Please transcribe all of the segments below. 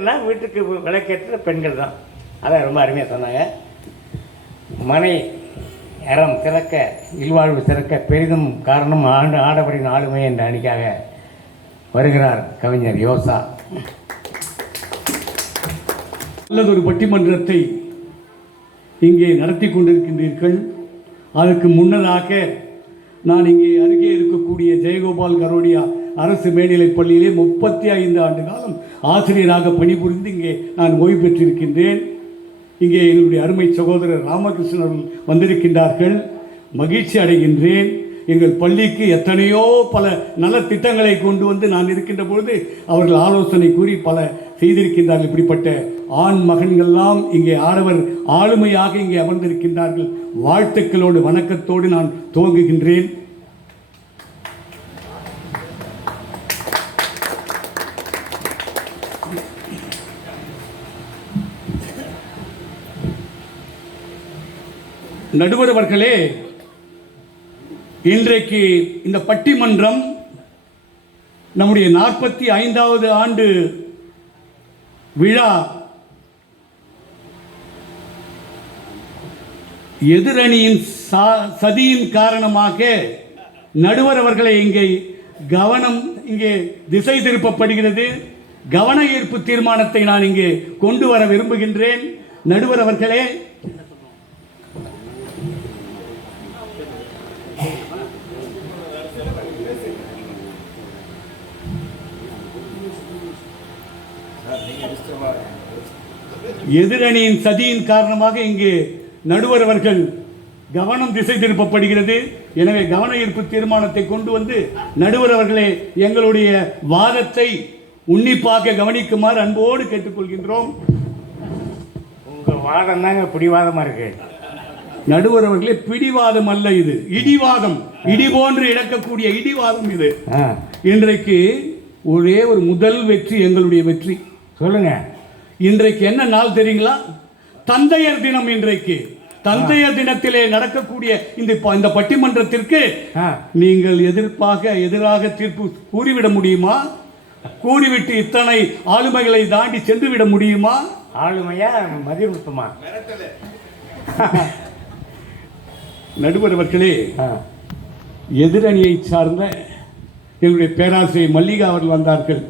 எல்லாம் வீட்டுக்கு விளக்கேற்ற பெண்கள் தான். அதான் ரொம்ப அருமையாக சொன்னாங்க. மனை அறம் சிறக்க இல்வாழ்வு திறக்க பெரிதும் காரணம் ஆண்டு ஆடவரின் ஆளுமை என்ற அணிக்காக வருகிறார் கவிஞர் யோசா. நல்லதொரு பட்டிமன்றத்தை இங்கே நடத்தி கொண்டிருக்கின்றீர்கள். அதற்கு முன்னதாக நான் இங்கே அருகே இருக்கக்கூடிய ஜெயகோபால் கரோடியா அரசு மேல்நிலைப் பள்ளியிலே முப்பத்தி ஐந்து ஆண்டு காலம் ஆசிரியராக பணிபுரிந்து இங்கே நான் ஓய்வு பெற்றிருக்கின்றேன். இங்கே என்னுடைய அருமை சகோதரர் ராமகிருஷ்ணன் வந்திருக்கின்றார்கள். மகிழ்ச்சி அடைகின்றேன். எங்கள் பள்ளிக்கு எத்தனையோ பல நலத்திட்டங்களை கொண்டு வந்து நான் இருக்கின்ற பொழுது அவர்கள் ஆலோசனை கூறி பல செய்திருக்கின்றார்கள். இப்படிப்பட்ட ஆண் மகன்கள்லாம் இங்கே ஆடவர் ஆளுமையாக இங்கே அமர்ந்திருக்கின்றார்கள். வாழ்த்துக்களோடு வணக்கத்தோடு நான் துவங்குகின்றேன். நடுவர் அவர்களே இன்றைக்கு இந்த பட்டிமன்றம் நம்முடைய நாற்பத்தி ஐந்தாவது ஆண்டு விழா எதிரணியின் சா- சதியின் காரணமாக நடுவர் அவர்களை இங்கே கவனம் இங்கே திசை திருப்பப்படுகிறது. கவன ஈர்ப்பு தீர்மானத்தை நான் இங்கே கொண்டு வர விரும்புகின்றேன். நடுவர் அவர்களே எதிரணியின் சதியின் காரணமாக இங்கு நடுவர் அவர்கள் கவனம் திசை திருப்பப்படுகிறது எனவே கவன ஈர்ப்பு தீர்மானத்தை கொண்டு வந்து நடுவர் அவர்களே எங்களுடைய வாதத்தை உன்னிப்பாக கவனிக்குமாறு அன்போடு கேட்டுக்கொள்கின்றோம். உங்கள் வாதம் தாங்க பிடிவாதமாக இருக்கு. நடுவர் அவர்களே பிடிவாதம் அல்ல இது. இடிவாதம். இடி போன்று இழக்கக்கூடிய இடிவாதம் இது. இன்றைக்கு ஒரே ஒரு முதல் வெற்றி எங்களுடைய வெற்றி. சொல்லுங்கள் இன்றைக்கு என்ன நாள் தெரியுங்களா? தந்தையர் தினம் இன்றைக்கு. தந்தையர் தினத்திலே நடக்கக்கூடிய இந்த இந்த பட்டிமன்றத்திற்கு நீங்கள் எதிர்ப்பாக எதிராக தீர்ப்பு கூறிவிட முடியுமா? கூறிவிட்டு இத்தனை ஆளுமைகளை தாண்டி சென்று விட முடியுமா? ஆளுமையா? மதிநுட்பமா நடுவர் அவர்களே எதிரணியை சார்ந்த எங்களுடைய பேராசிரியர் மல்லிகா அவர்கள் வந்தார்கள்.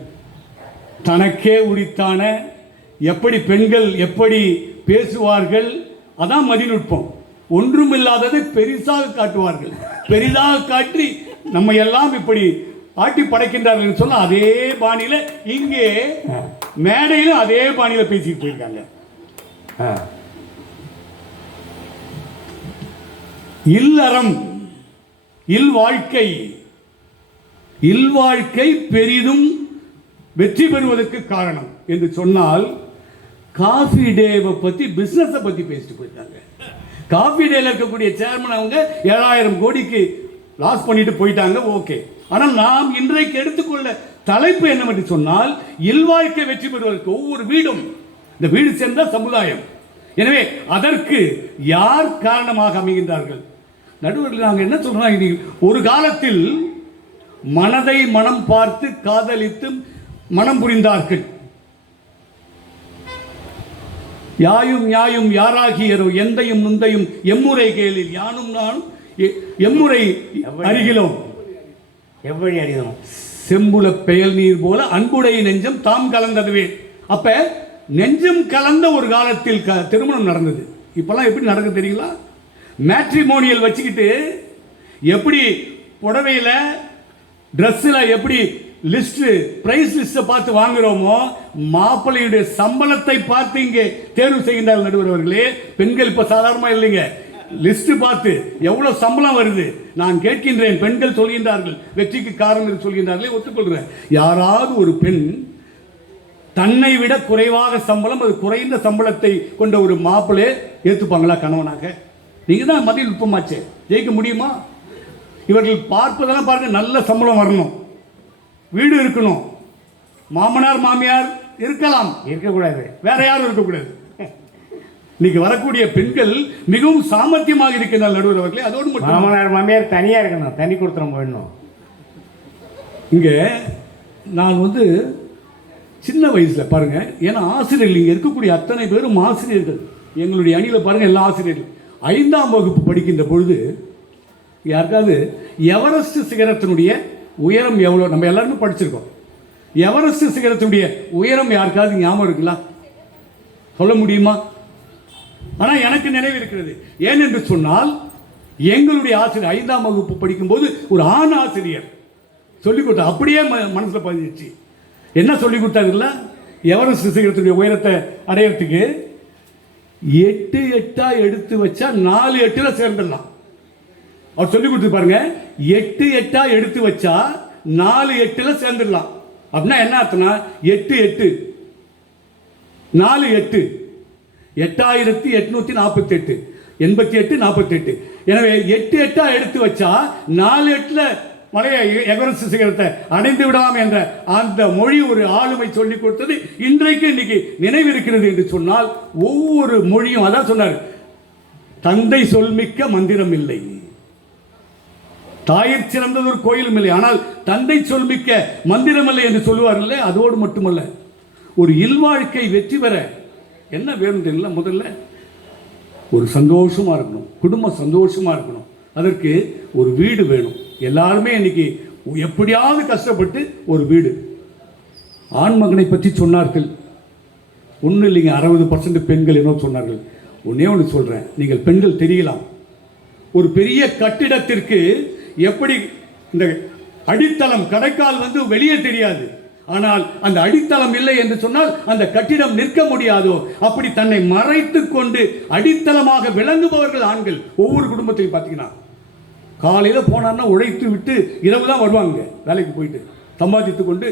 தனக்கே உரித்தான எப்படி பெண்கள் எப்படி பேசுவார்கள் அதான் மதிநுட்பம். ஒன்றுமில்லாததை பெரிசாக காட்டுவார்கள். பெரிதாக காட்டி நம்ம எல்லாம் இப்படி ஆட்டி படைக்கின்றார்கள் சொன்னால் அதே பாணியில இங்கே மேடையிலும் அதே பாணியில பேசிட்டு போயிருக்காங்க. இல்லறம் இல் இல்வாழ்க்கை பெரிதும் வெற்றி பெறுவதற்கு காரணம் என்று சொன்னால் காஃபி டேவை பற்றி பிஸ்னஸை பற்றி பேசிட்டு போயிட்டாங்க. காஃபி டேல இருக்கக்கூடிய சேர்மன் அவங்க ஏழாயிரம் கோடிக்கு லாஸ் பண்ணிட்டு போயிட்டாங்க ஓகே ஆனால் நாம் இன்றைக்கு எடுத்துக்கொள்ள தலைப்பு என்னவென்று சொன்னால் இல்வாழ்க்கை வெற்றி பெறுவதற்கு ஒவ்வொரு வீடும் இந்த வீடு சேர்ந்த சமுதாயம். எனவே அதற்கு யார் காரணமாக அமைகின்றார்கள்? நடுவர்கள் நாங்கள் என்ன சொல்கிறோம் ஒரு காலத்தில் மனதை மனம் பார்த்து காதலித்தும் மனம் புரிந்தார்கள். யாயும் யாயும் யாராகியரோ எந்தையும் நுந்தையும் எம்முறை கேளில் யானும் நானும் எ- எம்முறை அருகிலோம் எவ்வழி அடிதணும் செம்புல பெயல் நீர் போல அன்புடைய நெஞ்சம் தாம் கலந்ததுவே. அப்ப நெஞ்சம் கலந்த ஒரு காலத்தில் க- திருமணம் நடந்தது. இப்பெல்லாம் எப்படி நடக்குது தெரியுங்களா? மேட்ரிமோனியல் வச்சுக்கிட்டு எப்படி புடவையில் ட்ரெஸ்ஸில் எப்படி லிஸ்ட் பிரைஸ் லிஸ்ட்டை பார்த்து வாங்குறோமோ மாப்பிள்ளையுடைய சம்பளத்தை பார்த்து இங்கே தேர்வு செய்கின்றார்கள் நடுவர் அவர்களே. பெண்கள் இப்போ சாதாரணமாக இல்லைங்க. லிஸ்ட் பார்த்து எவ்வளவு சம்பளம் வருது? நான் கேட்கின்றேன். பெண்கள் சொல்கின்றார்கள். வெற்றிக்கு காரணம் என்று சொல்கின்றார்களே ஒத்துக்கொள்கிறேன். யாராவது ஒரு பெண் தன்னை விட குறைவாக சம்பளம் அது குறைந்த சம்பளத்தை கொண்ட ஒரு மாப்பிள்ளை ஏற்றுப்பாங்களா கணவனாக? நீங்க தான் மதிய நுட்பமாச்சே. ஜெயிக்க முடியுமா? இவர்கள் பார்ப்பதெல்லாம் பாருங்க நல்ல சம்பளம் வரணும். வீடு இருக்கணும். மாமனார் மாமியார் இருக்கலாம். இருக்கக்கூடாது. வேற யாரும் இருக்கக்கூடாது. இன்னைக்கு வரக்கூடிய பெண்கள் மிகவும் சாமர்த்தியமாக இருக்கின்றார் நடுவர் அவர்களே. அதோடு மட்டும் மாமனார் மாமியார் தனியாக இருக்கணும். தனி கொடுத்துரும் போயிடணும் இங்கே நான் வந்து சின்ன வயசில் பாருங்க. ஏன்னா ஆசிரியர்கள் இங்கே இருக்கக்கூடிய அத்தனை பேரும் ஆசிரியர்கள். எங்களுடைய அணியில் பாருங்க எல்லா ஆசிரியர்கள். ஐந்தாம் வகுப்பு படிக்கின்ற பொழுது யாருக்காவது எவரெஸ்ட் சிகரத்தினுடைய உயரம் எவ்வளோ? நம்ம எல்லாருமே படிச்சிருக்கோம். எவரெஸ்ட் சிகரத்துடைய உயரம் யாருக்காவது ஞாபகம் இருக்குங்களா? சொல்ல முடியுமா? ஆனால் எனக்கு நினைவு இருக்கிறது. ஏன் என்று சொன்னால் எங்களுடைய ஆசிரியர் ஐந்தாம் வகுப்பு படிக்கும்போது ஒரு ஆண் ஆசிரியர் சொல்லிக் கொடுத்தா அப்படியே ம- பதிஞ்சிச்சு என்ன சொல்லிக் கொடுத்தாங்கல்ல எவரெஸ்ட் சிகரத்துடைய உயரத்தை அடையிறதுக்கு எட்டு எட்டாக எடுத்து வச்சா நாலு எட்டில் சேர்ந்துடலாம். அவர் சொல்லி கொடுத்து பாருங்க எட்டு எட்டா எடுத்து வச்சா நாலு எட்டுல சேர்ந்துடலாம். அப்படின்னா என்ன அர்த்தம்னா எட்டு எட்டு. நாலு எட்டு. எட்டாயிரத்தி எட்நூத்தி நாற்பத்தி எட்டு எண்பத்தி எட்டு நாற்பத்தி எட்டு எனவே எட்டு எட்டா எடுத்து வச்சா நாலு எட்டுல மலையை எவரெஸ்ட் சிகரத்தை அடைந்து விடலாம் என்ற அந்த மொழி ஒரு ஆளுமை சொல்லி கொடுத்தது இன்றைக்கு இன்னைக்கு நினைவிருக்கிறது என்று சொன்னால் ஒவ்வொரு மொழியும் அதான் சொன்னார் தந்தை சொல்மிக்க மந்திரம் இல்லை. தாயிற் சிறந்தது ஒரு கோயிலும் இல்லை. ஆனால் தந்தை சொல்மிக்க மந்திரம் இல்லை என்று சொல்லுவார்கள் அதோடு மட்டுமல்ல ஒரு இல்வாழ்க்கை வெற்றி பெற என்ன வேணும் தெரியல? முதல்ல ஒரு சந்தோஷமாக இருக்கணும் குடும்பம் சந்தோஷமாக இருக்கணும். அதற்கு ஒரு வீடு வேணும். எல்லாருமே இன்னைக்கு எப்படியாவது கஷ்டப்பட்டு ஒரு வீடு. ஆண்மகனை பற்றி சொன்னார்கள். ஒன்றும் இல்லைங்க அறுபது பர்சன்ட் பெண்கள் என்ன சொன்னார்கள். ஒன்றே ஒன்று சொல்கிறேன் நீங்கள் பெண்கள் தெரியலாம். ஒரு பெரிய கட்டிடத்திற்கு எப்படி இந்த அடித்தளம் கடைக்கால் வந்து வெளியே தெரியாது. ஆனால் அந்த அடித்தளம் இல்லை என்று சொன்னால் அந்த கட்டிடம் நிற்க முடியாதோ? அப்படி தன்னை மறைத்து கொண்டு அடித்தளமாக விளங்குபவர்கள் ஆண்கள் ஒவ்வொரு குடும்பத்தையும் பார்த்தீங்கன்னா காலையில் போனான்னா உழைத்து விட்டு இரவு தான் வருவாங்க வேலைக்கு போயிட்டு சம்பாதித்து கொண்டு.